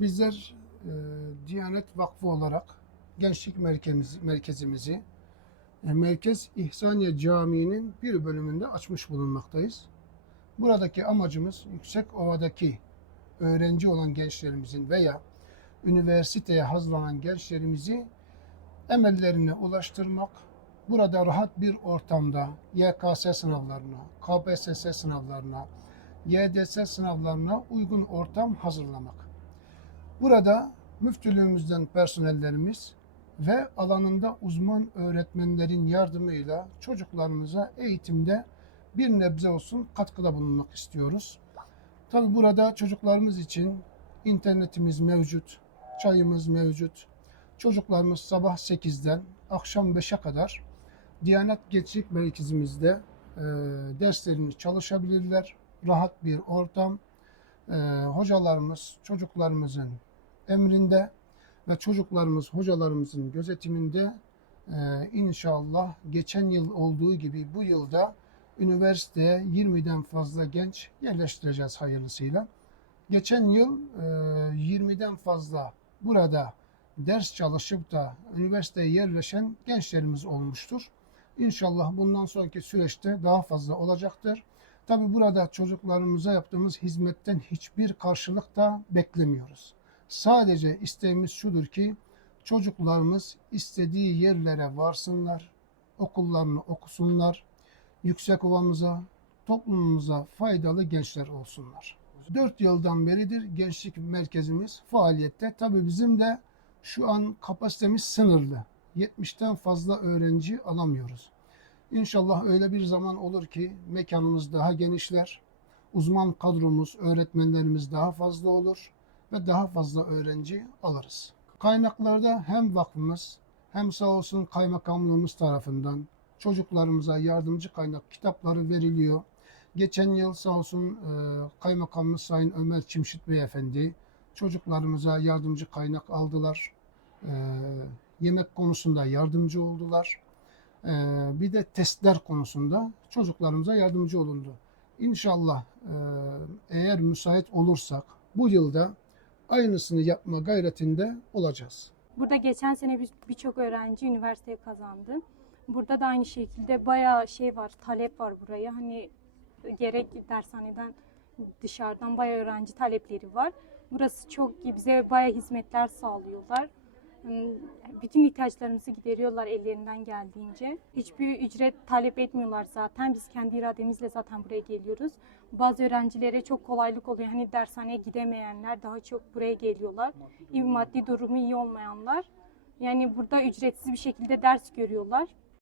Bizler e, Diyanet Vakfı olarak gençlik merkezimizi, merkezimizi e, Merkez İhsaniye Camii'nin bir bölümünde açmış bulunmaktayız. Buradaki amacımız yüksek ovadaki öğrenci olan gençlerimizin veya üniversiteye hazırlanan gençlerimizi emellerine ulaştırmak, burada rahat bir ortamda YKS sınavlarına, KPSS sınavlarına, YDS sınavlarına uygun ortam hazırlamak. Burada müftülüğümüzden personellerimiz ve alanında uzman öğretmenlerin yardımıyla çocuklarımıza eğitimde bir nebze olsun katkıda bulunmak istiyoruz. Tabi burada çocuklarımız için internetimiz mevcut, çayımız mevcut. Çocuklarımız sabah 8'den akşam 5'e kadar Diyanet Gençlik Merkezimizde e, derslerini çalışabilirler. Rahat bir ortam. E, hocalarımız çocuklarımızın emrinde ve çocuklarımız hocalarımızın gözetiminde e, inşallah geçen yıl olduğu gibi bu yılda üniversiteye 20'den fazla genç yerleştireceğiz hayırlısıyla. Geçen yıl e, 20'den fazla burada ders çalışıp da üniversiteye yerleşen gençlerimiz olmuştur. İnşallah bundan sonraki süreçte daha fazla olacaktır. Tabi burada çocuklarımıza yaptığımız hizmetten hiçbir karşılık da beklemiyoruz. Sadece isteğimiz şudur ki çocuklarımız istediği yerlere varsınlar, okullarını okusunlar, yüksek ovamıza, toplumumuza faydalı gençler olsunlar. 4 yıldan beridir gençlik merkezimiz faaliyette. Tabii bizim de şu an kapasitemiz sınırlı. 70'ten fazla öğrenci alamıyoruz. İnşallah öyle bir zaman olur ki mekanımız daha genişler. Uzman kadromuz, öğretmenlerimiz daha fazla olur ve daha fazla öğrenci alırız. Kaynaklarda hem vakfımız hem sağ olsun kaymakamlığımız tarafından çocuklarımıza yardımcı kaynak kitapları veriliyor. Geçen yıl sağ olsun e, kaymakamımız Sayın Ömer Çimşit Beyefendi çocuklarımıza yardımcı kaynak aldılar. E, yemek konusunda yardımcı oldular. E, bir de testler konusunda çocuklarımıza yardımcı olundu. İnşallah e, eğer müsait olursak bu yılda aynısını yapma gayretinde olacağız. Burada geçen sene bir- birçok öğrenci üniversiteye kazandı. Burada da aynı şekilde bayağı şey var, talep var buraya. Hani gerek dershaneden dışarıdan bayağı öğrenci talepleri var. Burası çok bize bayağı hizmetler sağlıyorlar. Hmm, Bütün ihtiyaçlarımızı gideriyorlar ellerinden geldiğince. Hiçbir ücret talep etmiyorlar zaten. Biz kendi irademizle zaten buraya geliyoruz. Bazı öğrencilere çok kolaylık oluyor. Hani dershaneye gidemeyenler daha çok buraya geliyorlar. Maddi durumu iyi olmayanlar. Yani burada ücretsiz bir şekilde ders görüyorlar.